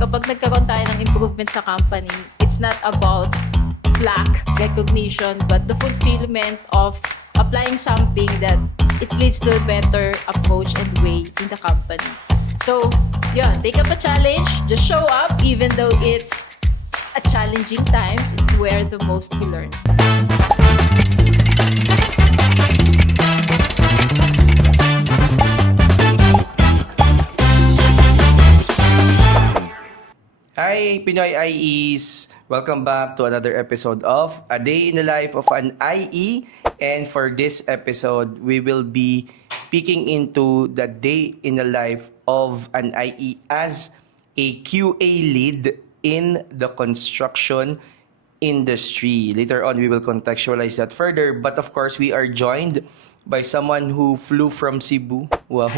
kapag nagkaroon tayo ng improvement sa company, it's not about plaque, recognition, but the fulfillment of applying something that it leads to a better approach and way in the company. So, yeah, take up a challenge, just show up, even though it's a challenging times, it's where the most we learn. Hi, Pinoy IEs! Welcome back to another episode of A Day in the Life of an IE. And for this episode, we will be peeking into the day in the life of an IE as a QA lead in the construction industry. Later on, we will contextualize that further. But of course, we are joined by someone who flew from Cebu. Wow.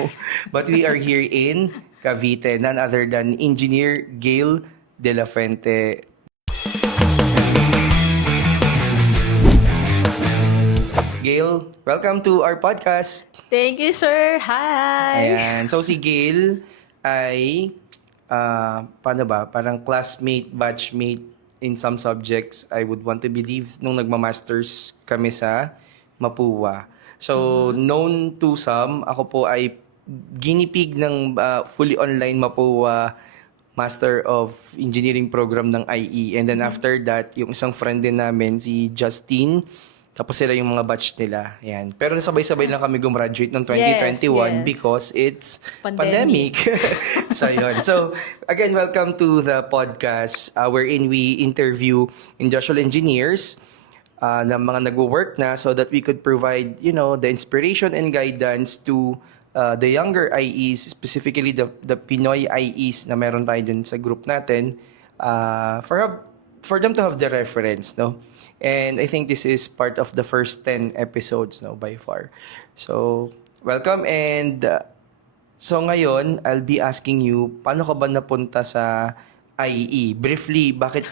But we are here in Cavite, none other than Engineer Gail De La Fuente. Gail, welcome to our podcast. Thank you, sir. Hi! Ayan. So si Gail ay, paano ba? Parang classmate, batchmate in some subjects, I would want to believe, nung nagma-masters kami sa Mapua. So, known to some, ako po ay guinea pig ng fully online Mapua Master of Engineering program ng IE. And then after that, yung isang friend din namin, si Justine, tapos sila yung mga batch nila. Yan. Pero nasabay-sabay lang kami gumraduate ng 2021 Yes. because it's Pandemic. So, yun. So, again, welcome to the podcast wherein we interview industrial engineers na mga nagwo-work na so that we could provide, the inspiration and guidance to the younger IEs, specifically the Pinoy IEs na meron tayo dun sa group natin, for them to have the reference, no? And I think this is part of the first 10 episodes, no, by far. So, welcome. And so ngayon, I'll be asking you, paano ka ba napunta sa IE? Briefly, bakit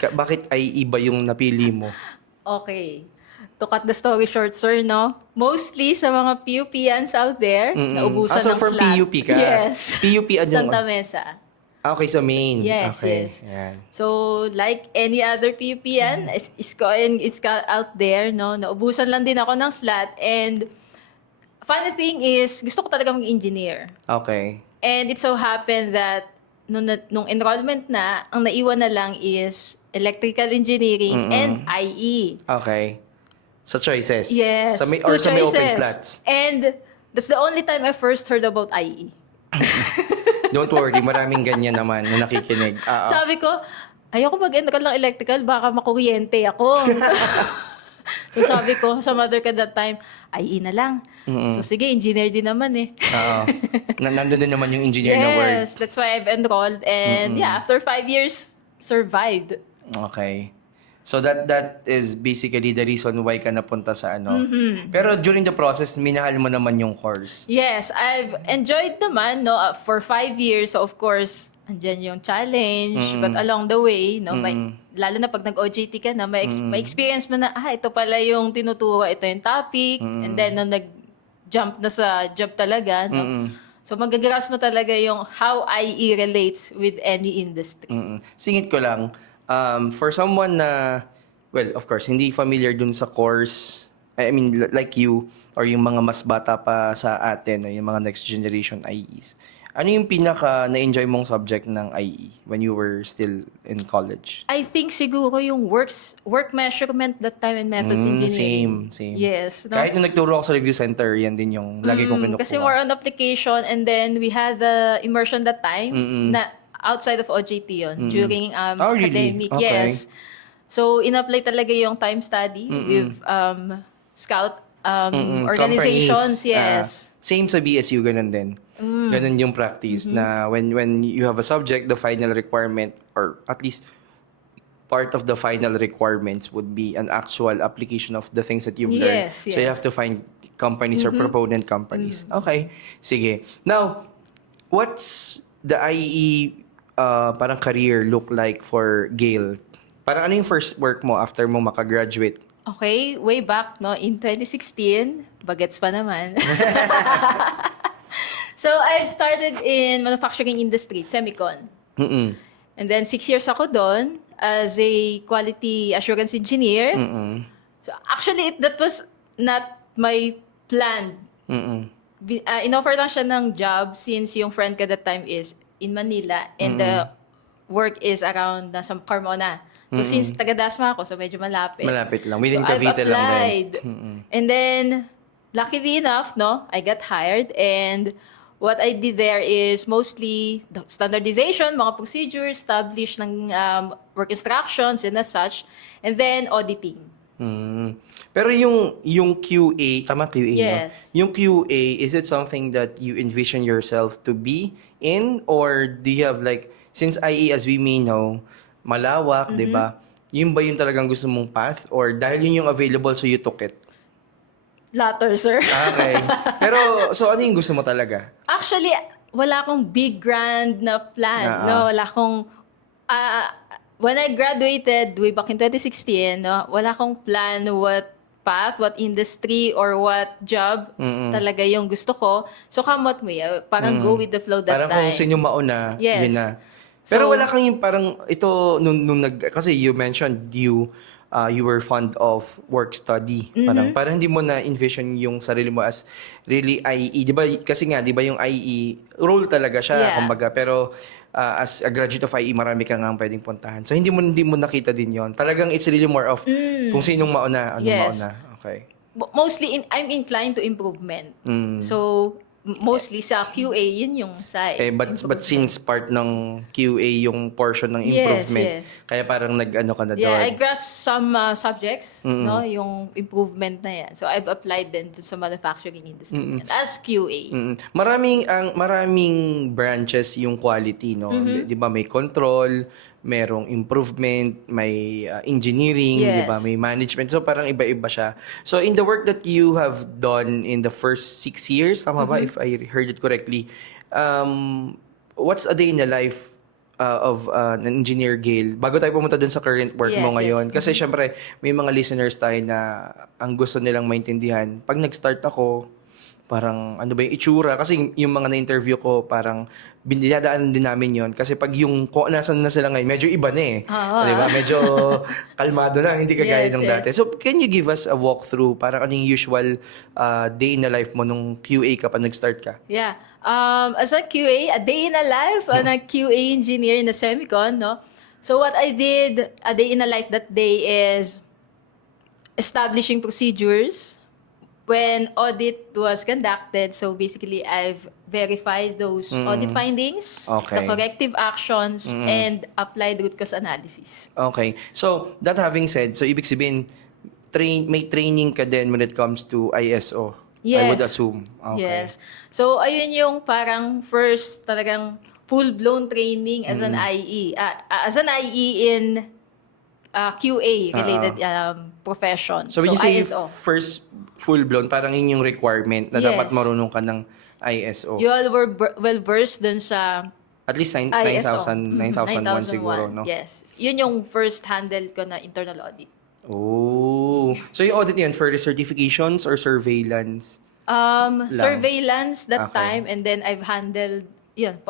IE ba yung napili mo? Okay. To cut the story short, sir, no? Mostly sa mga PUPians out there, naubusan So ng from slot. PUP ka? Yes. PUP ano? Santa Mesa. Okay, sa main. Yes, Okay. yes. Yan. So, like any other PUPian, it's out there, no? Naubusan lang din ako ng slot. And funny thing is, gusto ko talaga mag-engineer. Okay. And it so happened that nung enrollment na, ang naiwan na lang is electrical engineering and IE. Okay. Sa choices? Yes. Sa may, two or sa may open choices. slots? And that's the only time I first heard about IE. Don't worry, maraming ganyan naman na nakikinig. Sabi ko, ayoko mag-enroll ng electrical, baka makuryente ako. So sabi ko sa mother ko that time, IE na lang. So sige, engineer din naman eh. Oo. Nandun din naman yung engineer na word. Yes, that's why I've enrolled. And yeah, after 5 years, survived. Okay. So that is basically the reason why ka napunta sa ano. Pero during the process, minahal mo naman yung course. Yes, I've enjoyed naman, no, for 5 years. So of course, andyan yung challenge. But along the way, no, lalo na pag nag-OJT ka na, may experience mo na, ito pala yung tinuturo, ito yung topic. And then, nung nag-jump na sa job talaga, no, so magagrasp mo talaga yung how IE relates with any industry. Singit ko lang, for someone na, well, of course, hindi familiar dun sa course, I mean, like you, or yung mga mas bata pa sa atin, yung mga next generation IEs, ano yung pinaka na-enjoy mong subject ng IE when you were still in college? I think siguro yung work measurement that time and methods engineering. Same. Yes. No? Kahit nung nagturo ako sa review center, yan din yung lagi kong kinukuha. Kasi more on application, and then we had the immersion that time na outside of OJT yun, during Oh, really? academic. Okay. Yes. So, in-apply talaga yung time study with scout organizations. Companies. Yes. Same sa BSU, ganun din. Ganun yung practice na when you have a subject, the final requirement, or at least part of the final requirements would be an actual application of the things that you've learned. Yes, So you yes. have to find companies or proponent companies. Okay. Sige. Now, what's the IE parang career look like for Gail? Parang ano yung first work mo after mo makagraduate? Okay, way back, no, in 2016, bagets pa naman. So, I started in manufacturing industry, semicon. Mm-mm. And then 6 years ako doon as a quality assurance engineer. Mm-mm. So actually, that was not my plan. Mm-mm. Inoffer lang siya ng job since yung friend ko that time is in Manila and the work is around sa Carmona. So since taga-Dasma ako, so medyo malapit. Malapit lang. Within So I've Cavite lang din. applied. And then, luckily enough, no, I got hired and what I did there is mostly the standardization, mga procedures, establish ng work instructions and as such, and then auditing. Mm. Pero yung QA, tama QA, Yes. no? Yung QA, is it something that you envision yourself to be in? Or do you have like, since IE as we may know, malawak, di ba? Yun ba yung talagang gusto mong path? Or dahil yun yung available so you took it? Latter, sir. Okay. Pero, so ano yung gusto mo talaga? Actually, wala akong big grand na plan. No, wala akong when I graduated way back in 2016, no, wala akong plan what path, what industry or what job talaga yung gusto ko. So come what may, parang go with the flow that Parang time. kung sino mauna, Yes. yun na. Pero So- wala kang yung parang, ito, kasi you mentioned you were fond of work study. Parang hindi mo na-envision yung sarili mo as really IE. Di ba, kasi nga, di ba yung IE, role talaga siya, Yeah. kumbaga. Pero as a graduate of IE, marami ka nga pwedeng puntahan. So, hindi mo nakita din yon. Talagang it's really more of kung sinong mauna, anong Yes. mauna. Okay. Mostly, I'm inclined to improvement. So, mostly sa QA, yun yung side. But since part ng QA yung portion ng Yes, improvement, yes. kaya parang nag-ano ka na doon. Yeah, I grasp some subjects, no, yung improvement na yan. So I've applied din sa manufacturing industry yan, as QA. Maraming branches yung quality, no? 'Di ba may control, merong improvement, may engineering, 'di ba? Yes. May management. So parang iba-iba siya. So in the work that you have done in the first 6 years, tama ba if I heard it correctly? What's a day in the life of an engineer, Gail? Bago tayo pumunta dun sa current work mo Yes, ngayon. yes. Kasi syempre, may mga listeners tayo na ang gusto nilang maintindihan. Pag nag-start ako, parang ano ba yung itsura? Kasi yung mga na-interview ko, parang dinadaanan din namin yon. Kasi pag yung kung nasan na sila ngayon, medyo iba na eh. Di ba? Medyo kalmado na, hindi kagaya Yes, ng yes. dati. So, can you give us a walkthrough? Parang ano yung usual day in the life mo nung QA ka pa nag-start ka? Yeah. As a QA, a day in a life, on a QA engineer in a semicon, no? So what I did a day in a life that day is establishing procedures when audit was conducted. So basically, I've verified those audit findings, Okay. the corrective actions, and applied root cause analysis. Okay. So, that having said, so ibig sabihin, may training ka din when it comes to ISO. I would Yes. assume. Okay. Yes. So, ayun yung parang first talagang full-blown training as an IE. As an IE in QA-related profession. So, when you say ISO. first full-blown, parang yun yung requirement na Yes. dapat marunong ka ng ISO. You all were well-versed dun sa At least ISO. 9,001 siguro, no? Yes. Yun yung first handle ko na internal audit. Oh. So, yung audit yun for the certifications or surveillance? Surveillance that Okay. time, and then I've handled, yun,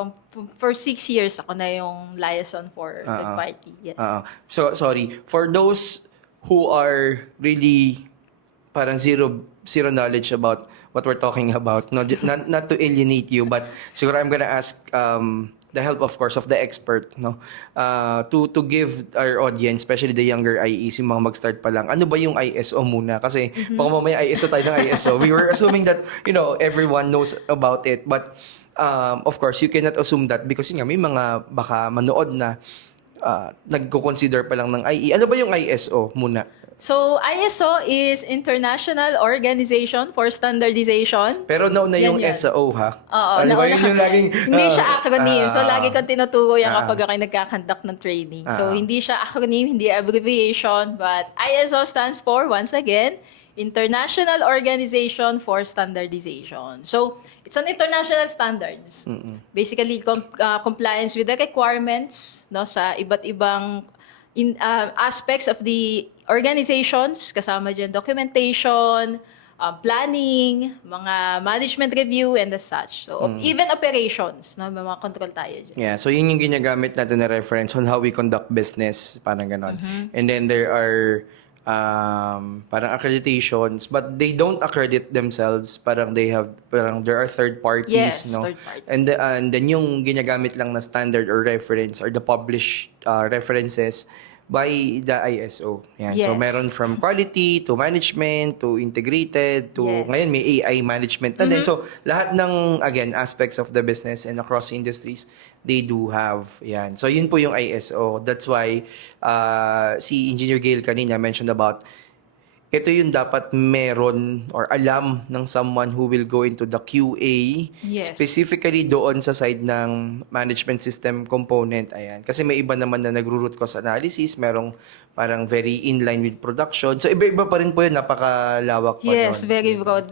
for 6 years ako na yung liaison for third party. Yes. So, sorry. For those who are really parang zero knowledge about what we're talking about, no, not to alienate you, but siguro I'm gonna ask the help, of course, of the expert, no, to give our audience, especially the younger IEs, yung mga mag-start pa lang, ano ba yung ISO muna? Kasi baka mamaya ISO tayo ng ISO. We were assuming that, everyone knows about it, but of course, you cannot assume that because yun nga, may mga baka manood na nagko-consider pa lang ng IE. Ano ba yung ISO muna? So, ISO is International Organization for Standardization. Pero nauna yung Yan. SO, ha? Oo, Di ba? nauna. Yun yung laging... Hindi siya acronym. So, lagi kong tinuturo yan ah. kapag ako'y nagkakandak ng training. So, hindi siya acronym, hindi abbreviation, but ISO stands for, once again, International Organization for Standardization. So, it's an international standards. Basically, compliance with the requirements, no, sa iba't ibang aspects of the organizations, kasama dyan documentation, planning, mga management review, and as such. So, even operations, no? May mga control tayo dyan. Yeah, so yun yung ginagamit natin na reference on how we conduct business, parang ganon. And then there are parang accreditations, but they don't accredit themselves. Parang there are third parties, Yes, no? third party. And then yung ginagamit lang na standard or reference or the published references by the ISO. Yan. So Yes. meron from quality to management to integrated to Yes. ngayon may AI management na din. So lahat ng again aspects of the business and across industries they do have. Yan. So yun po yung ISO. That's why si Engineer Gail kanina mentioned about ito yung dapat meron or alam ng someone who will go into the QA, Yes. specifically doon sa side ng management system component. Ayan. Kasi may iba naman na nagro-root cause analysis, merong parang very inline with production. So iba-iba pa rin po yun, napakalawak pa Yes, nun. very broad.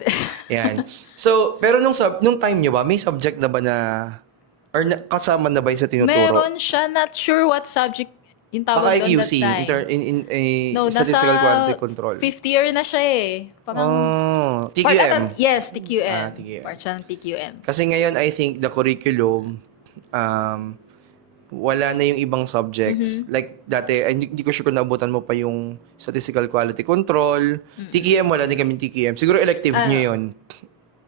Yan. So, pero nung time nyo ba, may subject na ba na, or kasama na ba yung sa tinuturo? Meron siya, not sure what subject yung tawag Baka doon IQC, that time. No, Statistical Quality Control. Fifth year na siya eh. Parang, TQM. yes, TQM. TQM. Part siya ng TQM. Kasi ngayon, I think the curriculum, wala na yung ibang subjects. Like, dati, hindi ko sure kung naabutan mo pa yung Statistical Quality Control. TQM, wala din kami TQM. Siguro elective nyo yun.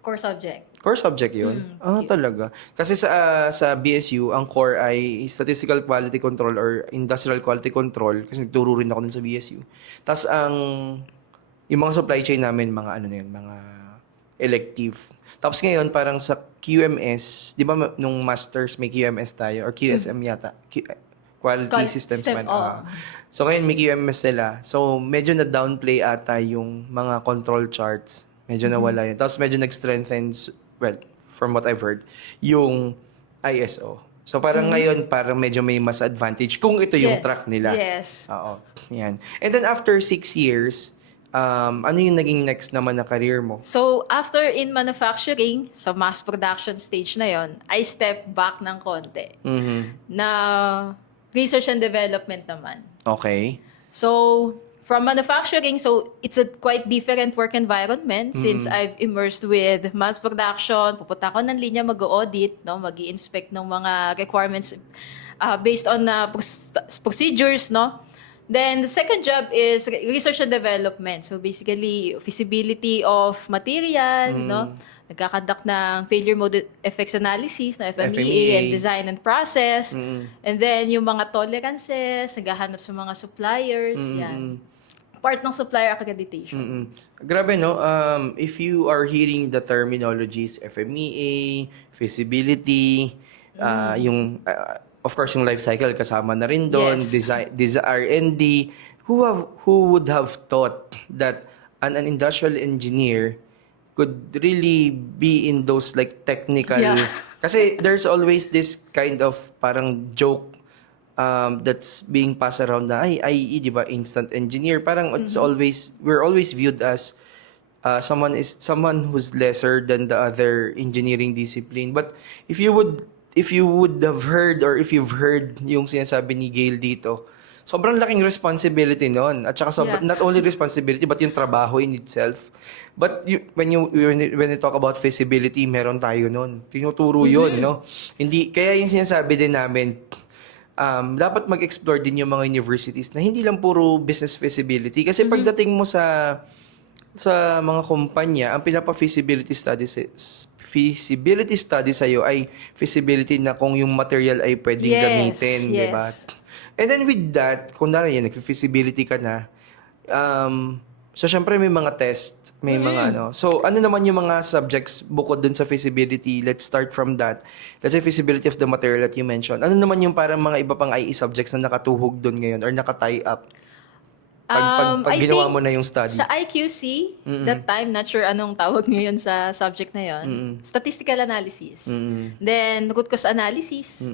Core subject. Core subject yun? Talaga. Kasi sa BSU, ang core ay Statistical Quality Control or Industrial Quality Control. Kasi nagturo rin ako dun sa BSU. Tapos yung mga supply chain namin, mga ano na yun, mga elective. Tapos ngayon, parang sa QMS, di ba nung masters may QMS tayo? Or QSM yata? Quality Systems man. So ngayon may QMS nila. So medyo na-downplay ata yung mga control charts. Medyo nawala yun. Tapos medyo nag-strengthen, well, from what I've heard, yung ISO. So parang ngayon, parang medyo may mas advantage kung ito yung Yes. track nila. Yes. Oo. Yan. And then after 6 years, ano yung naging next naman na career mo? So, after in manufacturing, sa mass production stage na yon, I step back ng konti. Na research and development naman. Okay. So, from manufacturing, so it's a quite different work environment since I've immersed with mass production. Pupunta ako ng linya, mag-audit, no? Mag-i-inspect ng mga requirements based on procedures, no? Then, the second job is research and development. So, basically, feasibility of material, no? Nagkakandak ng failure mode effects analysis, no? FMEA, and design and process. And then, yung mga tolerances, naghahanap sa mga suppliers, yan. Part ng supplier accreditation. Grabe, no? If you are hearing the terminologies, FMEA, feasibility, of course, yung life cycle kasama na rin doon, Yes. design R&D, who would have thought that an industrial engineer could really be in those like technical... Yeah. Kasi there's always this kind of parang joke that's being passed around na IE, di ba, instant engineer. Parang it's we're always viewed as someone who's lesser than the other engineering discipline. But if you would have heard or if you've heard yung sinasabi ni Gail dito, sobrang laking responsibility nun. At saka not only responsibility but yung trabaho in itself. But when you talk about feasibility, meron tayo nun. Tinuturo yun, no? Hindi, kaya yung sinasabi din namin, dapat mag-explore din yung mga universities na hindi lang puro business feasibility. Kasi pagdating mo sa mga kumpanya, ang pinapa-feasibility study sa'yo ay feasibility na kung yung material ay pwedeng gamitin, di ba? And then with that, kung yan, nag-feasibility ka na, so syempre may mga test, may mga ano. So ano naman yung mga subjects bukod dun sa feasibility? Let's start from that. Let's say feasibility of the material that you mentioned. Ano naman yung parang mga iba pang IE subjects na nakatuhog dun ngayon or naka-tie up? Pag ginawa mo na yung study. Sa IQC, that time, not sure anong tawag ngayon sa subject na yon, statistical analysis. Then, root cause analysis.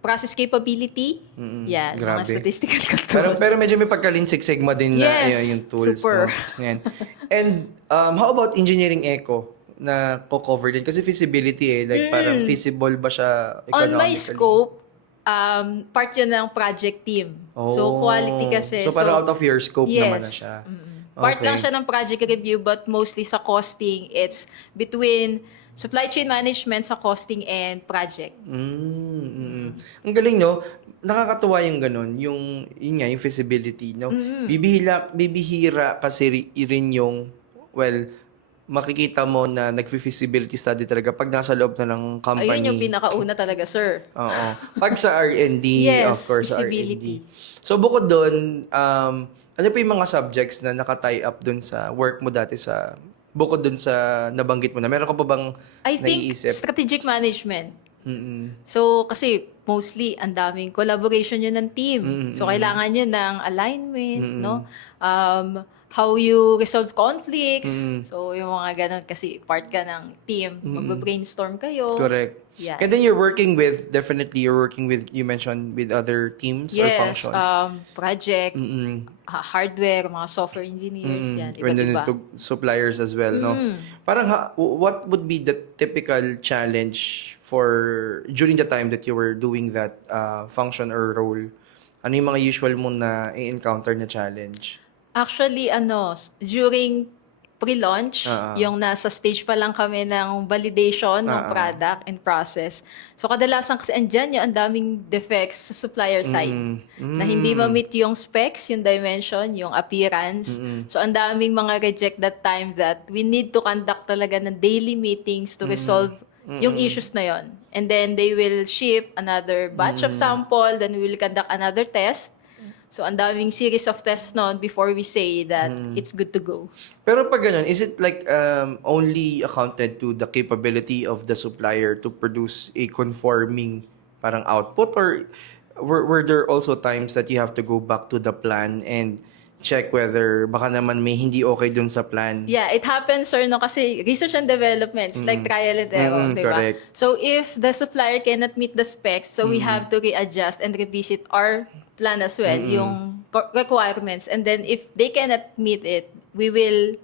Process capability. Yan, Grabe. mga statistical control. Pero medyo may pagka-Lean Six Sigma din na Yes, yung tools. super. No? Yan. And how about engineering eco na co-cover din? Kasi feasibility like parang feasible ba siya economically? On my scope, part yun ng project team. So, quality kasi. So, parang out of your scope naman na Yes. siya. Part lang Okay. siya ng project review, but mostly sa costing, it's between supply chain management sa costing and project. Ang galing, no? Nakakatuwa yung ganun, yun nga, yung feasibility, no? Bibihira kasi rin yung, well, makikita mo na nag-feasibility study talaga pag nasa loob na ng Ayun yung company. pinakauna talaga, sir. Oo. Pag sa R&D, of Yes, course, sa feasibility. R&D. So, bukod doon, ano pa yung mga subjects na naka-tie up doon sa work mo dati bukod doon sa nabanggit mo na, meron ka pa bang I think naiisip? strategic management. Mm-mm. So, kasi mostly ang daming collaboration yun ng team. Mm, So, kailangan yun ng alignment, Mm. no? How you resolve conflicts. Mm. So, yung mga ganun kasi part ka ng team. Magbe-brainstorm kayo. Correct. Yeah. And then definitely you're working with, you mentioned, with other teams or Yes, functions. project, Mm-mm. hardware, mga software engineers, yan, When then iba't iba. to suppliers as well, no? Parang what would be the typical challenge during the time that you were doing that function or role? Ano yung mga usual mo na i-encounter na challenge? Actually, during pre-launch, Ah, ah. yung nasa stage pa lang kami ng validation ng product and process. So, kadalasan kasi andyan yung ang daming defects sa supplier side. Na hindi ma-meet yung specs, yung dimension, yung appearance. So, ang daming mga reject that time that we need to conduct talaga ng daily meetings to resolve yung issues na yon. And then, they will ship another batch of sample, then we will conduct another test. So, ang daming series of tests noon before we say that it's good to go. Pero pag ganun, is it like only accounted to the capability of the supplier to produce a conforming parang output, or were there also times that you have to go back to the plan and check whether baka naman may hindi okay dun sa plan? Yeah, it happens, sir, no? Kasi research and development, it's like trial and error, di ba? Correct. So, if the supplier cannot meet the specs, so we have to readjust and revisit our plan as well, yung requirements. And then, if they cannot meet it, we will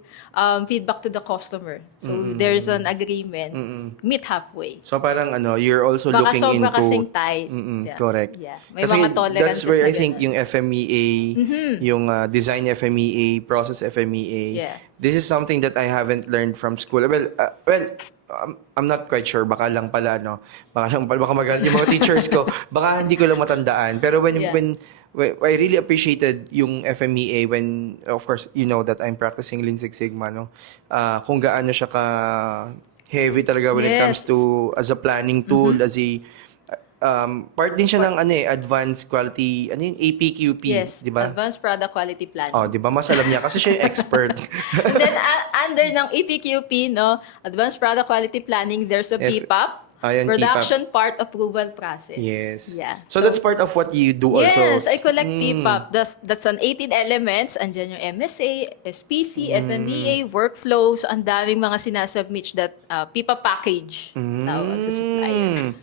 feedback to the customer. So, there's an agreement. Meet halfway. So parang you're also Baka looking sobra into... kasing tight. Yeah. Correct. Yeah. May Kasi mga tolerances that's where na I think ganun. yung FMEA, yung design FMEA, process FMEA, Yeah. this is something that I haven't learned from school. I'm not quite sure. Baka lang pala, no? Baka magalit yung mga teachers ko. Baka hindi ko lang matandaan. Pero when I really appreciated yung FMEA when, of course, you know that I'm practicing Lean Six Sigma, no? Kung gaano siya ka heavy talaga when it comes Yes. to as a planning tool, as a part din siya ng advanced quality, APQP, Yes, di ba? Advanced Product Quality Planning. Oh, di ba? Mas alam niya kasi siya yung expert. And then, under ng EPQP, no, Advanced Product Quality Planning, there's a PPAP, Ayan, Production Part Approval Process. Yes. Yeah. So that's part of what you do also. Yes, I collect PPAP. That's an 18 elements. Andyan yung MSA, SPC, FMEA, workflows. Ang daming mga sinasubmit that PPAP package. Tawag sa supplier.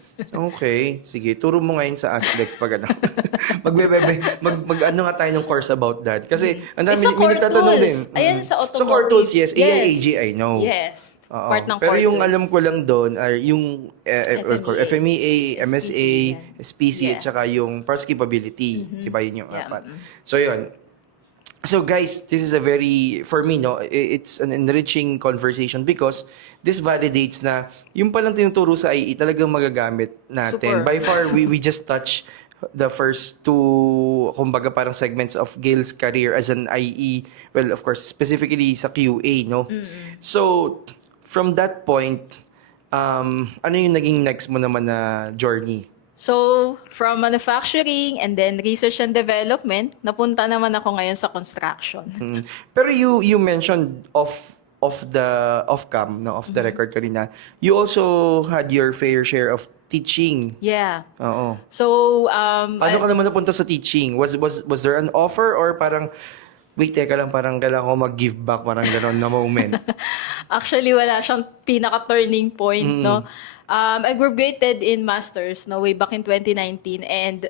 Okay. Sige, turo mo ngayon sa Asdex pag ano. Mag-ano nga tayo ng course about that. Kasi ang dami It's sa may core nagtatanong din. tools. Ayan sa automotive. Sa core tools, yes. Yes. AIAG, I know. Yes. Oo. Part ng Pero core yung tools. alam ko lang doon ay yung FMEA, MSA, yan. SPC, Yeah. at saka yung parts capability. Diba yun yung Yeah. apat. So yun. So guys, this is a very, for me, no, it's an enriching conversation because this validates na yung palang tinuturo sa IE talagang magagamit natin. Super. By far, we just touch the first two, kumbaga parang segments of Gail's career as an IE. Well, of course, specifically sa QA, no? So, from that point, ano yung naging next mo naman na journey? So, from manufacturing and then research and development, napunta naman ako ngayon sa construction. Pero you mentioned off cam, no, off the record kanina, you also had your fair share of teaching. Yeah. Oo. So, Paano ka naman napunta sa teaching? Was there an offer or parang wait, teka lang, parang kailangan ko mag-give back, parang gano'n na moment? actually, wala siyang pinaka-turning point, no? I graduated in Masters, no, way back in 2019, and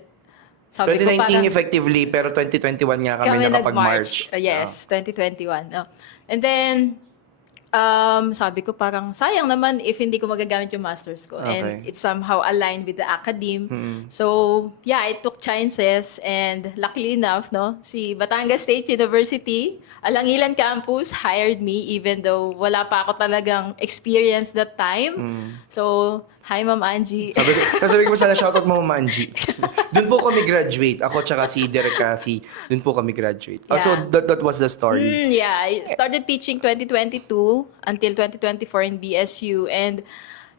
sabi ko 2019 parang... effectively, pero 2021 nga kami nakapag-March. Yes, 2021. No. And then, Sabi ko parang sayang naman if hindi ko magagamit yung masters ko. Okay. And it's somehow aligned with the academe. So, yeah, I took chances and luckily enough, no, si Batangas State University, Alangilan Campus hired me even though wala pa ako talagang experience that time. So, hi Ma'am Angie. Sabi ko sana shoutout mo, Ma'am Angie. Doon po kami graduate. Ako tsaka si Derek Cathy. Doon po kami graduate. So Yeah. that was the story. Yeah, I started teaching 2022 until 2024 in BSU. And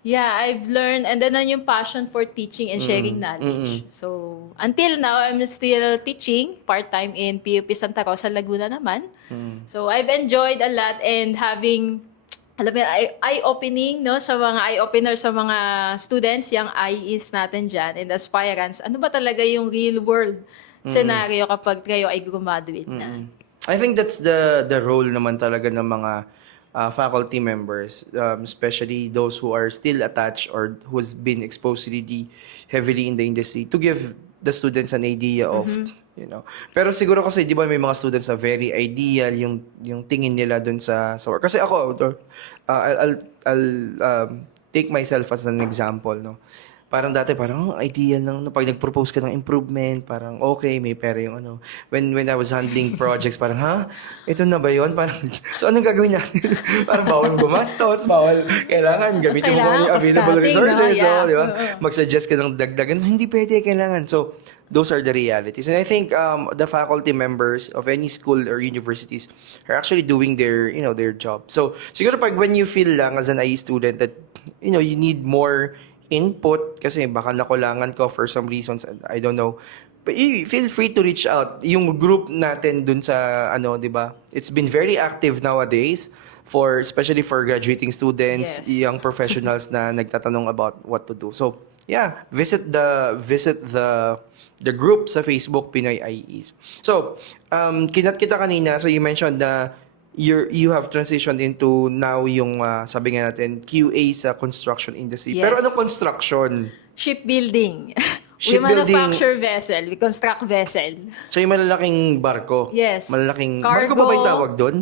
yeah, I've learned, and then yung passion for teaching and sharing knowledge. So, until now, I'm still teaching part-time in PUP Santa Rosa, Laguna naman. So, I've enjoyed a lot and having alam mo, eye-opening, no, sa mga eye-opener sa mga students, yung IEs natin dyan, and aspirants, ano ba talaga yung real world scenario kapag kayo ay graduate na? I think that's the role naman talaga ng mga faculty members, especially those who are still attached or who's been exposed really heavily in the industry, to give the students an idea of, you know. Pero siguro kasi, di ba, may mga students na very ideal yung tingin nila dun sa work. Kasi ako, I'll take myself as an example, no. Parang dati, parang, ideal lang, no? Pag nag-propose ka ng improvement, parang, okay, may pera yung ano. When I was handling projects, parang, ito na ba yun? Parang, so anong gagawin natin? Parang bawal gumastos, bawal, kailangan, gamitin mo kung ano yung available resources, no? Yeah. So, di ba? Mag-suggest ka ng dagdagan, hindi pwede, kailangan. So, those are the realities. And I think the faculty members of any school or universities are actually doing their, you know, their job. So, siguro pag when you feel lang as an IE student that, you know, you need more input kasi baka nakulangan ko for some reasons, I don't know. But feel free to reach out. Yung group natin dun sa ano, 'di ba? It's been very active nowadays especially for graduating students, Yes. young professionals na nagtatanong about what to do. So, yeah, visit the group sa Facebook Pinoy IEs. So, kinat kita kanina, so you mentioned na you have transitioned into now yung sabi nga natin QA sa construction industry. Yes. Pero anong construction? Shipbuilding. We Shipbuilding. manufacture vessel. We construct vessel. So yung malalaking barko? Yes. Malalaking Cargo. barko ba yung tawag doon?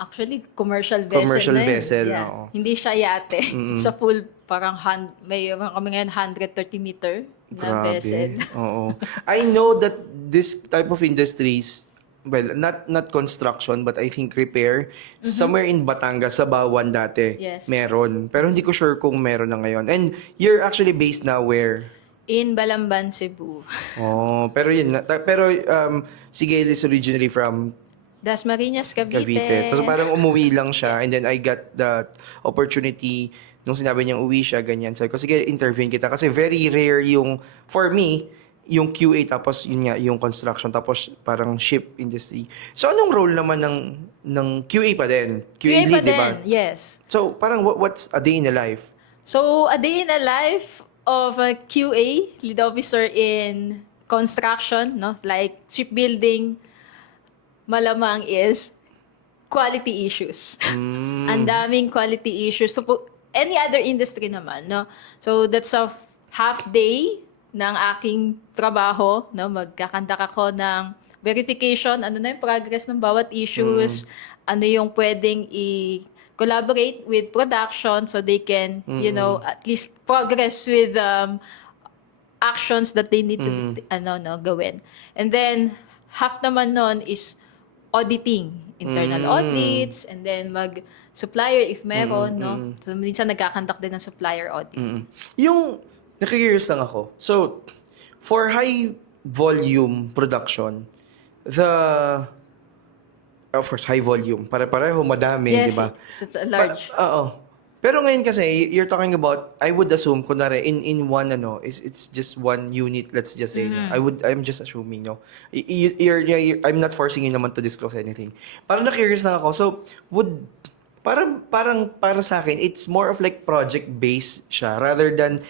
Actually, commercial vessel Commercial na yun. vessel, Yeah. oo. Hindi siya yate. It's a full, parang, may kami ngayon 130 meter na vessel. Oo. I know that this type of industries, well, not construction, but I think repair, somewhere in Batangas, sa Bawan dati, Yes. meron. Pero hindi ko sure kung meron na ngayon. And you're actually based now where? In Balamban, Cebu. Oh, pero yun, pero si Gail is originally from Dasmariñas, Cavite. Cavite. So parang umuwi lang siya, and then I got the opportunity nung sinabi niyang uwi siya, ganyan. Sabi ko, sige, intervene kita. Kasi very rare yung, for me, yung QA, tapos yun nga, yung construction, tapos parang ship industry. So anong role naman ng QA pa din? QA pa lead, di ba? din, yes. So parang what's a day in a life? So, a day in a life of a QA, lead officer in construction, no? Like shipbuilding, malamang is quality issues. Ang daming quality issues. So, any other industry naman, no? So, that's a half day ng aking trabaho, no? Magkakandak ako ng verification, ano na yung progress ng bawat issues, ano yung pwedeng collaborate with production so they can, you know, at least progress with actions that they need to gawin. And then half naman nun is auditing, internal audits, and then supplier if meron, no? So minsan nagkakandak din ng supplier audit. Yung, nakikurious lang ako. So, for high volume production, of course, high volume. Pare-pareho, madami, di Yes, ba? it's a large. Oo. Pero ngayon kasi, you're talking about, I would assume, kunwari, in one, it's just one unit, let's just say, no? I'm just assuming, no? I'm not forcing you naman to disclose anything. Parang na-curious lang ako. So, parang para sa akin, it's more of like project-based siya, rather than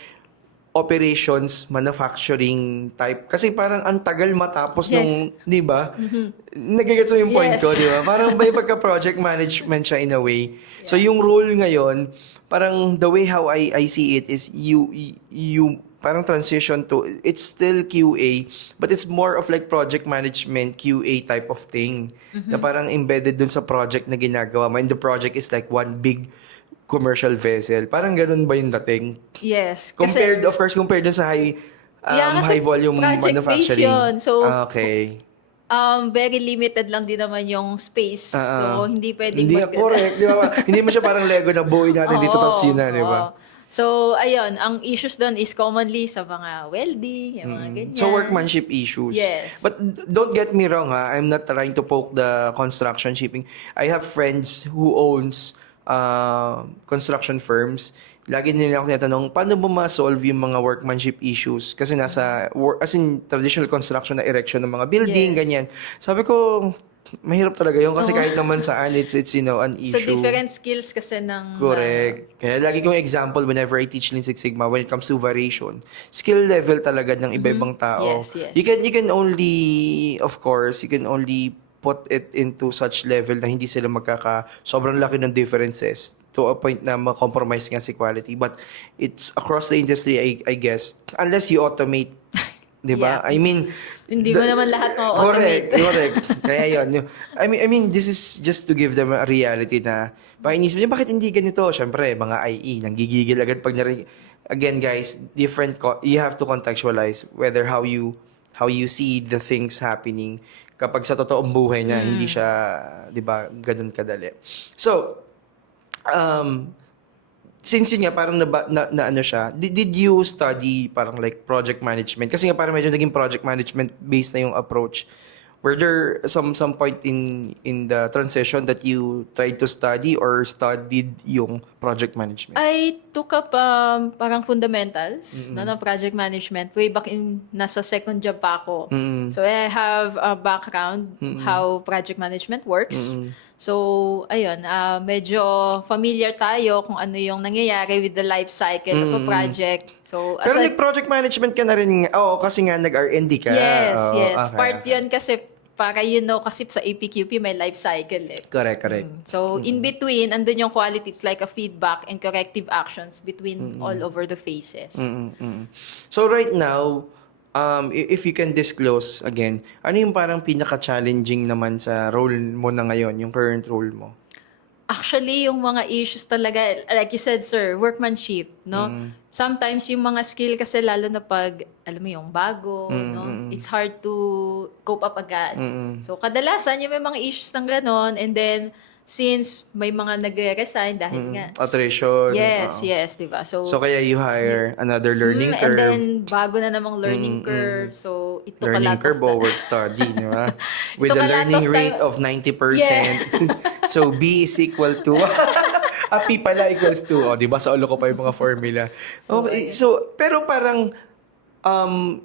operations, manufacturing type. Kasi parang ang tagal matapos nung, di ba? Nagigets mo yung point ko, di ba? Parang may pagka-project management siya in a way. So yung role ngayon, parang the way how I see it is you parang transition to, it's still QA, but it's more of like project management, QA type of thing. Na parang embedded dun sa project na ginagawa mo. And the project is like one big commercial vessel. Parang ganun ba yung dating? Yes. Compared, of course, compared dun sa high, kasi high volume project-based manufacturing. yun. So, okay. very limited lang din naman yung space. So, hindi pwedeng Hindi, correct. Di ba? Hindi mo siya parang Lego na buuin natin dito tapos yun na, di ba? So, ayun, ang issues doon is commonly sa mga welding, yung mga ganyan. So, workmanship issues. Yes. But don't get me wrong, I'm not trying to poke the construction shipping. I have friends who owns construction firms. Lagi nila ako tinatanong, paano ba ma-solve yung mga workmanship issues? Kasi nasa, as in traditional construction na erection ng mga building, ganyan. Sabi ko, mahirap talaga yun kasi kahit naman saan, it's an issue. So, different skills kasi ng... Correct. Kaya lagi kong example whenever I teach Lean Six Sigma when it comes to variation, skill level talaga ng iba-ibang tao. Yes. You can only, of course, you can only put it into such level na hindi sila sobrang laki ng differences to a point na ma-compromise nga si quality. But it's across the industry, I guess, unless you automate. Diba? Yeah. I mean, hindi mo naman lahat ma-automate. Correct. Kaya yun. I mean, this is just to give them a reality na, inisip niyo, bakit hindi ganito? Siyempre, mga IE, nanggigigil agad pag narinig. Again, guys, you have to contextualize whether how you see the things happening kapag sa totoong buhay na hindi siya, di ba, ganun kadali. So, since yun nga, parang na ano siya, did you study parang like project management? Kasi nga parang medyo naging project management based na yung approach. Were there some point in the transition that you tried to study or studied yung project management? I took up parang fundamentals ng project management way back in nasa second job pa ako. So I have a background how project management works. So ayun, medyo familiar tayo kung ano yung nangyayari with the life cycle of a project. So Pero project management ka na rin, kasi nga nag-R&D ka. Yes. Okay, Part yun kasi para kasi sa APQP may life cycle eh. Correct. So, in between, andun yung quality. It's like a feedback and corrective actions between all over the phases. So, right now, if you can disclose again, ano yung parang pinaka-challenging naman sa role mo na ngayon, yung current role mo? Actually, yung mga issues talaga, like you said, sir, workmanship, no? Sometimes yung mga skill kasi lalo na pag, alam mo yung bago, no? It's hard to cope up agad. So, kadalasan yung may mga issues ng ganon, and then, since may mga nagre-resign dahil nga... Attrition. Yes, di ba? So kaya you hire another learning curve. And then, bago na namang learning curve. So, ito ka learning curve o work study, di ba? With a learning rate of 90%. So, B is equal to... P pala equals to, di ba? Sa ulo ko pa yung mga formula. Okay, so, pero parang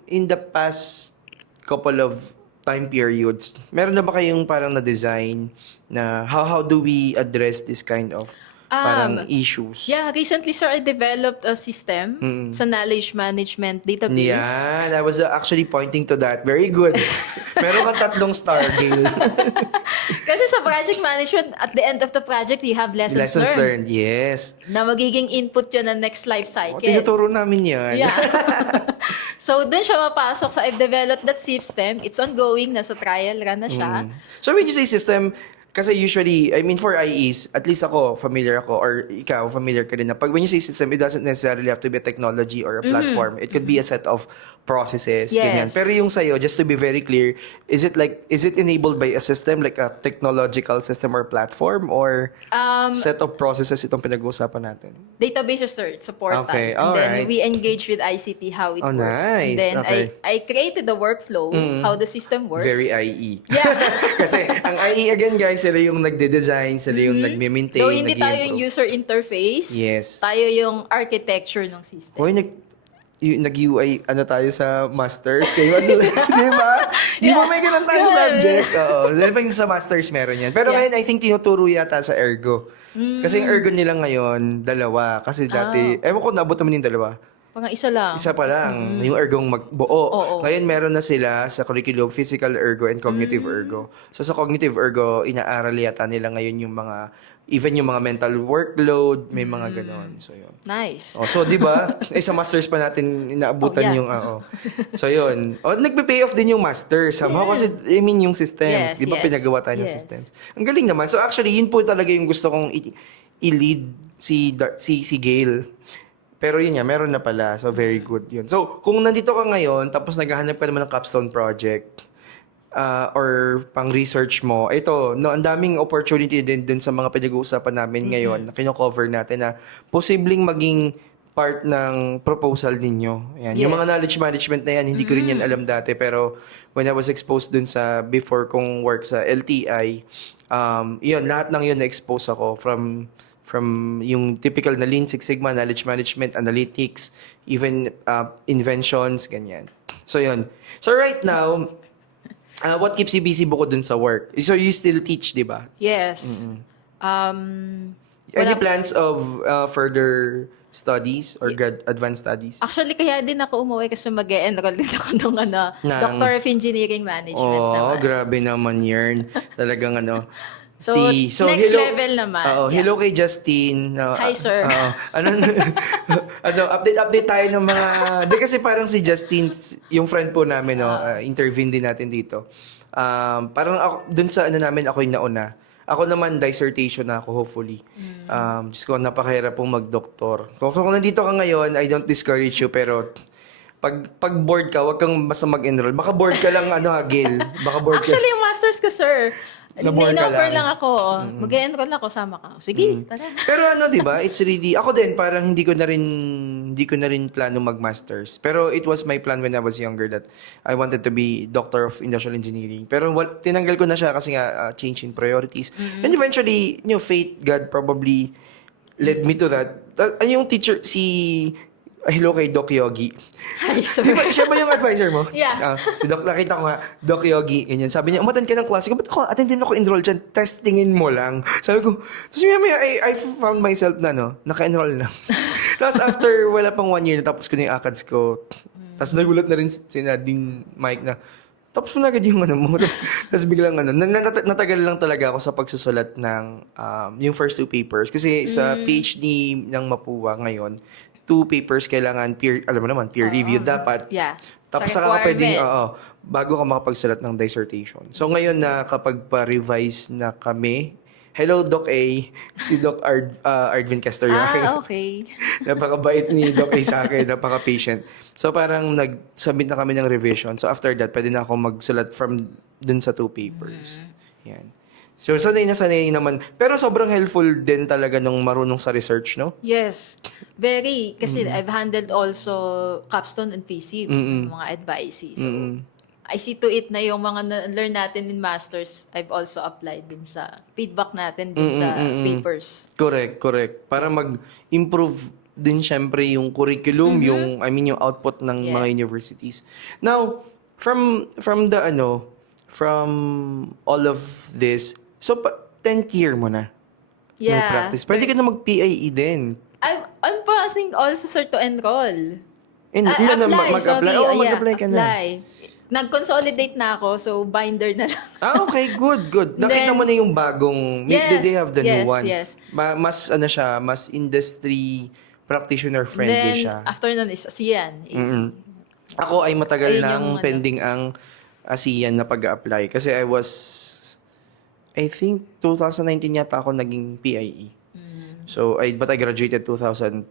in the past couple of time periods, meron na ba kayong parang na-design na how do we address this kind of parang issues? Yeah, recently, sir, I developed a system sa knowledge management database. Yeah, I was actually pointing to that. Very good. Meron kang 3 star, Gail. Kasi sa project management, at the end of the project, you have lessons learned. Yes. Na magiging input yun ng next life cycle. Tinuturo namin yan. Yeah. So, dun siya mapasok sa I've developed that system. It's ongoing. Nasa trial run na siya. So, when you say system, kasi usually, I mean, for IEs, at least ako, familiar ako, or ikaw, familiar ka rin na pag when you say system, it doesn't necessarily have to be a technology or a platform. It could be a set of processes. Yes. Ganyan. Pero yung sa'yo, just to be very clear, is it enabled by a system, like a technological system or platform, or set of processes itong pinag-uusapan natin? Database, sir. It's a portal. Okay, and then alright. we engage with ICT, how it works. Nice. And then Okay. I created the workflow, how the system works. Very IE. Yeah. Kasi ang IE, again guys, sila yung nagde-design, sila yung nagme-maintain, Though hindi tayo yung nag-i-improve. user interface, Yes. tayo yung architecture ng system. Hoy, nag-UI, tayo sa masters. Kayo, di ba? Di ba may ganun tayo subject? Oo. Dahil sa masters meron yan. Pero ngayon, I think tinuturo yata sa Ergo. Kasi yung Ergo nila ngayon, 2. Kasi dati, ewan ko, naabot naman yung 2. Pang isa lang. Isa pa lang, yung ergong magbuo. Oo. Ngayon meron na sila sa curriculum physical ergo and cognitive ergo. So sa cognitive ergo, inaaral yata nila ngayon yung mga even yung mga mental workload, may mga ganon. So yun. Nice. Oh, so 'di ba? Sa masters pa natin inaabutan Oh, yeah. yung So yun. Nagpe-pay off din yung master. Somehow kasi yung systems, Yes, 'di ba yes. pinagawa tayo ng Yes. systems. Ang galing naman. So actually, yun po talaga yung gusto kong i-lead si Gail. Pero yun nga, meron na pala. So, very good yun. So, kung nandito ka ngayon, tapos naghahanap ka naman ng capstone project, or pang research mo, ito, no, ang daming opportunity din dun sa mga pinag-uusapan namin ngayon na kino-cover natin na posibleng maging part ng proposal ninyo. Ayan. Yung Yes. mga knowledge management na yan, hindi ko rin yan alam dati. Pero when I was exposed dun sa before kong work sa LTI, yun, lahat ng yun na-expose ako from yung typical na Lean Six Sigma, knowledge management, analytics, even inventions, ganyan. So, yun. So, right now, what keeps you busy bukod dun sa work? So, you still teach, di ba? Yes. Any Wala- plans of further studies or advanced studies? Actually, kaya din ako umuwi kasi mag-e-enroll din ako ng Doctor of Engineering Management naman. Grabe naman yun. Talagang So, next level naman. Yeah. Hello kay Justin. Hi, sir. Update tayo ng mga... Di kasi parang si Justin, yung friend po namin, intervene din natin dito. Parang ako, dun sa namin, ako yung nauna. Ako naman, dissertation na ako, hopefully. Diyos ko, napakahirap pong mag-doktor. Kung nandito ka ngayon, I don't discourage you, pero pag bored ka, wag kang basta mag-enroll. Baka bored ka lang, Gil. Baka bored ka. Actually, yung masters ko, sir. Na-bored ka In-offer lang. lang ako. Mag-e-enroll ako, sama ka. Sige, tara. Pero di ba? It's really ako din parang hindi ko na rin plano mag-masters. Pero it was my plan when I was younger that I wanted to be Doctor of Industrial Engineering. Pero tinanggal ko na siya kasi nga change in priorities. And eventually, fate, God probably led me to that. Yung teacher hello kay Doc Yogi. Hi, sir. Di ba, siya ba yung advisor mo? Yeah. Si Doc, nakita ko nga, Doc Yogi, ganyan. Sabi niya, umatan ka ng klase ko, ba't attend din ako enroll dyan? Testingin mo lang. Sabi ko, tapos maya, I found myself na, naka-enroll na. Tapos after, wala pang 1 year, natapos ko na yung ACADS ko. Tapos nagulat na rin si Nadine Mike na, tapos mo na agad yung mo. Tapos biglang natagal lang talaga ako sa pagsusulat ng yung first 2 papers. Kasi sa PhD ng Mapua ngayon, 2 papers kailangan alam mo naman, peer reviewed dapat. Yeah. Tapos Sa saka ka pwedeng, requirement. bago ka makapagsulat ng dissertation. So ngayon na kapag pa-revise na kami, hello Doc A, si Doc Ardvin Castor yung aking Okay. napakabait ni Doc A sa akin, napaka-patient. So parang nag-submit na kami ng revision. So after that, pwede na ako magsulat from dun sa 2 papers. Yan. So sanay naman. Pero sobrang helpful din talaga nung marunong sa research, no? Yes. Very. Kasi I've handled also capstone and PC, mga advices. So, I see to it na yung mga learn natin in masters, I've also applied din sa feedback natin din sa papers. Correct. Para mag-improve din syempre yung curriculum, yung output ng mga universities. Now, from all of this, so 10th year mo na. Yeah. Practice. Pwede ka na mag-PIE din. I'm passing also, sir, to enroll. Mag-apply. Mag-apply ka na. Apply. Nag-consolidate na ako, so binder na lang. Okay, good. Nakita Then- mo na yung bagong, did they have the new one? Yes. Mas mas industry practitioner friendly Then, siya. after nun is ASEAN. Ako ay matagal Ayun nang yung pending ang ASEAN na pag-apply. Kasi I think 2019 yata ako naging PIE. So, but I graduated 2011.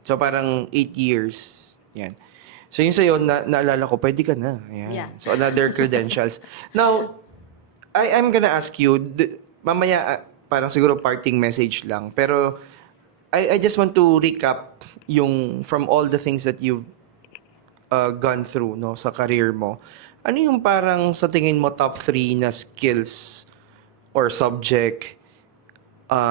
So, parang 8 years. Yan. So, yun sa'yo, naalala ko, pwede ka na. Ayan. Yeah. So, another credentials. Now, I'm gonna ask you, mamaya, parang siguro parting message lang. Pero, I just want to recap yung from all the things that you've gone through sa career mo. Ano yung parang sa tingin mo top 3 na skills or subject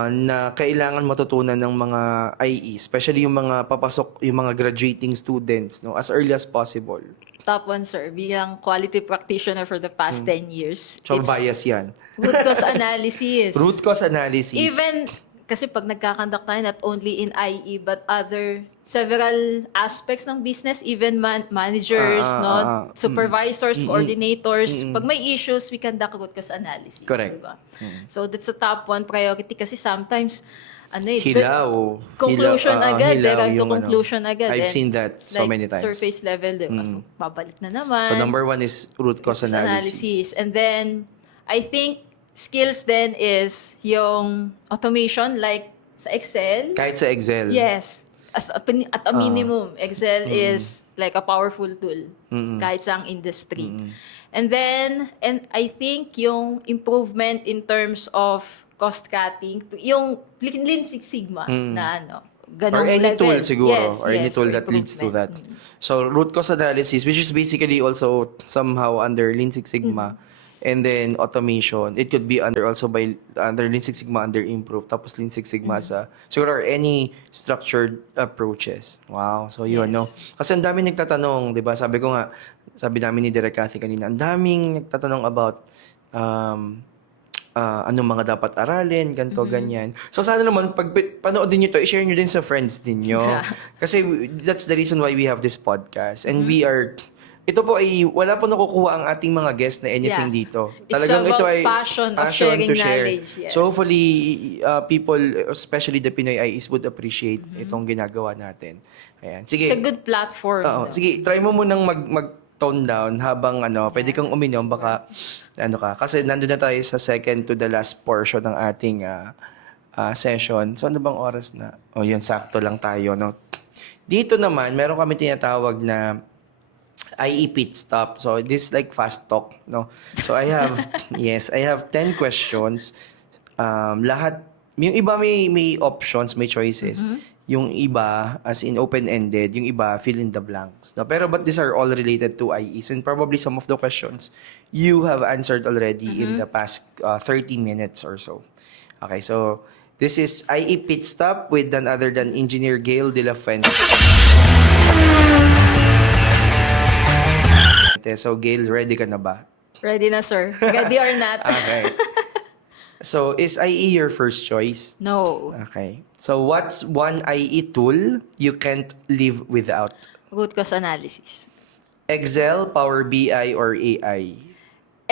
na kailangan matutunan ng mga IE, especially yung mga papasok, yung mga graduating students, as early as possible? Top 1, sir, bilang quality practitioner for the past 10 years. So, It's bias yan. root cause analysis. Root cause analysis. Even kasi pag nagkakandak tayo, not only in IE, but several aspects ng business, even managers, supervisors, coordinators. Pag may issues, we conduct root cause analysis. Correct. Diba? So that's the top one priority kasi sometimes, Hilaw. conclusion agad, hilaw direct to yung conclusion agad. I've And seen that so like many times. surface level, diba? So, babalik na naman. So number 1 is root cause analysis. And then, I think, skills then is yung automation, like sa Excel. Kahit sa Excel. Yes. At a minimum, Excel is like a powerful tool kahit sa ang industry. And then, I think yung improvement in terms of cost cutting, yung Lean Six Sigma na ganong or any level. tool siguro, Yes, or any tool that leads to that. So root cause analysis, which is basically also somehow under Lean Six Sigma, and then automation. It could be under Lean Six Sigma under Improve, tapos Lean Six Sigma sa siguro or any structured approaches. Wow, so yun, Yes. no? Kasi ang daming nagtatanong, 'di ba? Sabi namin ni Direk Cathy kanina, ang daming nagtatanong about anong mga dapat aralin, ganito, ganyan. So sana naman, pag panoodin nyo to, i-share nyo din sa friends ninyo. Kasi that's the reason why we have this podcast. And ito po ay, wala po nakukuha ang ating mga guests na anything dito. It's Talagang about ito ay passion of sharing to share. knowledge, yes. So hopefully, people, especially the Pinoy IEs, would appreciate itong ginagawa natin. Ayan. Sige. It's a good platform. Oo. Sige, try mo munang mag-tone down habang pwede kang uminom, baka kasi nandun na tayo sa second to the last portion ng ating session. So ano bang oras na? Oh, yun, sakto lang tayo, no? Dito naman, meron kami tinatawag na IE pit stop. So this is like fast talk, no? So I have I have 10 questions. Lahat yung iba may options, may choices. Yung iba, as in open-ended, yung iba, fill in the blanks. No? Pero but these are all related to IEs, and probably some of the questions you have answered already in the past 30 minutes or so. Okay, so this is IE Pit Stop with none other than Engineer Gail De La Fuente. So Gail, ready ka na ba? Ready na, sir. Ready or not? Okay. So, is IE your first choice? No. Okay. So, what's one IE tool you can't live without? Root cause analysis. Excel, Power BI, or AI?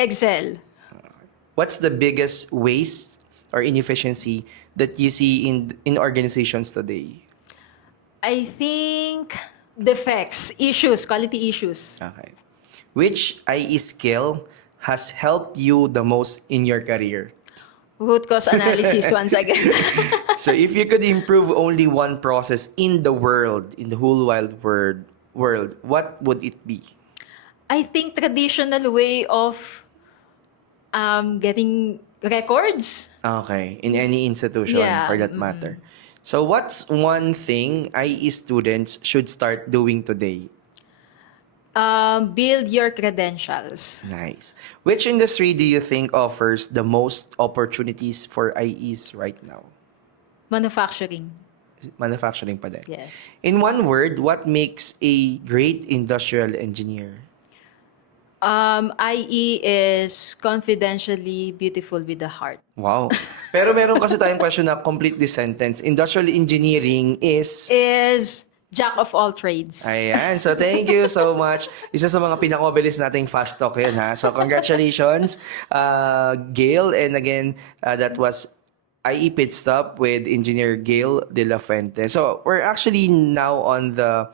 Excel. What's the biggest waste or inefficiency that you see in organizations today? I think defects, issues, quality issues. Okay. Which IE skill has helped you the most in your career? Root cause analysis once again. So if you could improve only one process in the world, in the whole wide world, what would it be? I think traditional way of getting records. Okay, in any institution for that matter. So what's one thing IE students should start doing today? Build your credentials. Nice. Which industry do you think offers the most opportunities for IEs right now? Manufacturing. Manufacturing pa din. Yes. In one word, what makes a great industrial engineer? IE is confidentially beautiful with the heart. Wow. Pero meron kasi tayong question na complete this sentence. Industrial engineering is Jack of all trades. Ayan. So, thank you so much. Isa sa mga pinakamabilis nating fast talk yun, ha? So, congratulations, Gail. And again, that was IE Pit Stop with Engineer Gail De La Fuente. So, we're actually now on the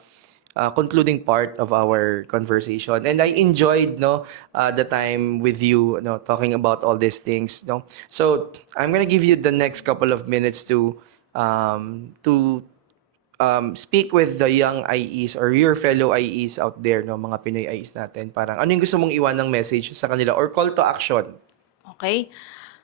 concluding part of our conversation. And I enjoyed the time with you, talking about all these things. So, I'm gonna give you the next couple of minutes to speak with the young IEs or your fellow IEs out there, mga Pinoy IEs natin. Parang ano yung gusto mong iwan ng message sa kanila or call to action? Okay.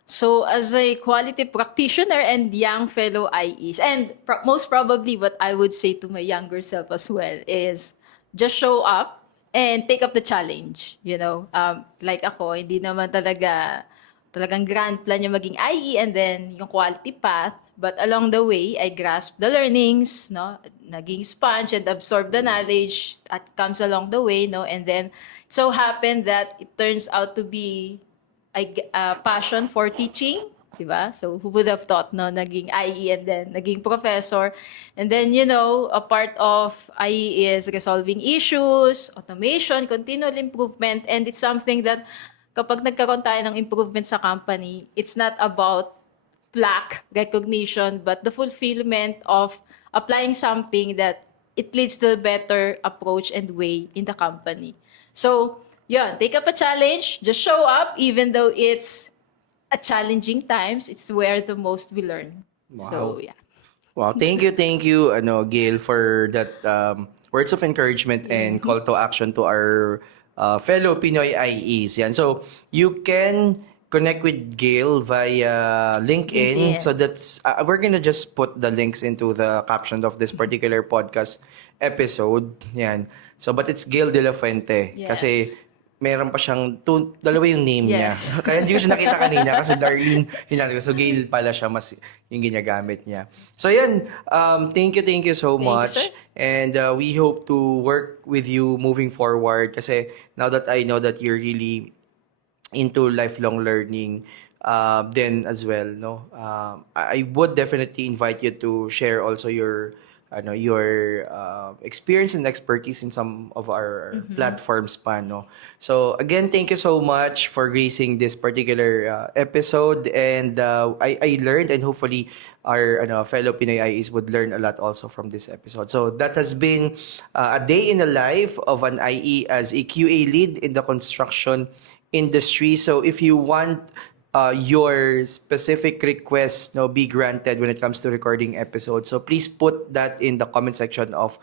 So, as a quality practitioner and young fellow IEs, and most probably what I would say to my younger self as well is just show up and take up the challenge. Like ako, hindi naman talagang grand plan yung maging IE and then yung quality path. But along the way, I grasped the learnings, naging sponge and absorbed the knowledge that comes along the way, and then it so happened that it turns out to be a passion for teaching Diba? So, who would have thought, no, naging IE and then naging professor. And then, a part of IE is resolving issues, automation, continual improvement, and it's something that kapag nagkaroon tayo ng improvement sa company, it's not about plaque recognition, but the fulfillment of applying something that it leads to a better approach and way in the company. So, take up a challenge, just show up, even though it's a challenging times, it's where the most we learn. Wow. So, yeah. Wow, thank you, Gail, for that words of encouragement and call to action to our fellow Pinoy IEs. Yan. So, you can connect with Gail via LinkedIn. So that's we're gonna just put the links into the caption of this particular podcast episode. Yan. So, but it's Gail De La Fuente. Yes. Kasi meron pa siyang dalawa yung name niya. Yes. Kaya hindi ko siya nakita kanina kasi Darlene hinanap ko. So Gail pala siya, mas yung ginagamit niya. So yan, thank you so much. Thank you, sir. And we hope to work with you moving forward kasi now that I know that you're really into lifelong learning then as well, no? I would definitely invite you to share also your experience and expertise in some of our platforms pa, no? So again, thank you so much for gracing this particular episode, and I learned, and hopefully our fellow Pinoy IEs would learn a lot also from this episode. So that has been a day in the life of an IE as a QA lead in the construction industry. So if you want your specific request be granted when it comes to recording episodes, so please put that in the comment section of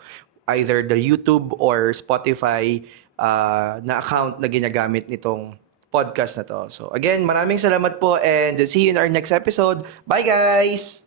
either the YouTube or Spotify na account na ginagamit nitong podcast na to. So again, maraming salamat po, and see you in our next episode. Bye guys!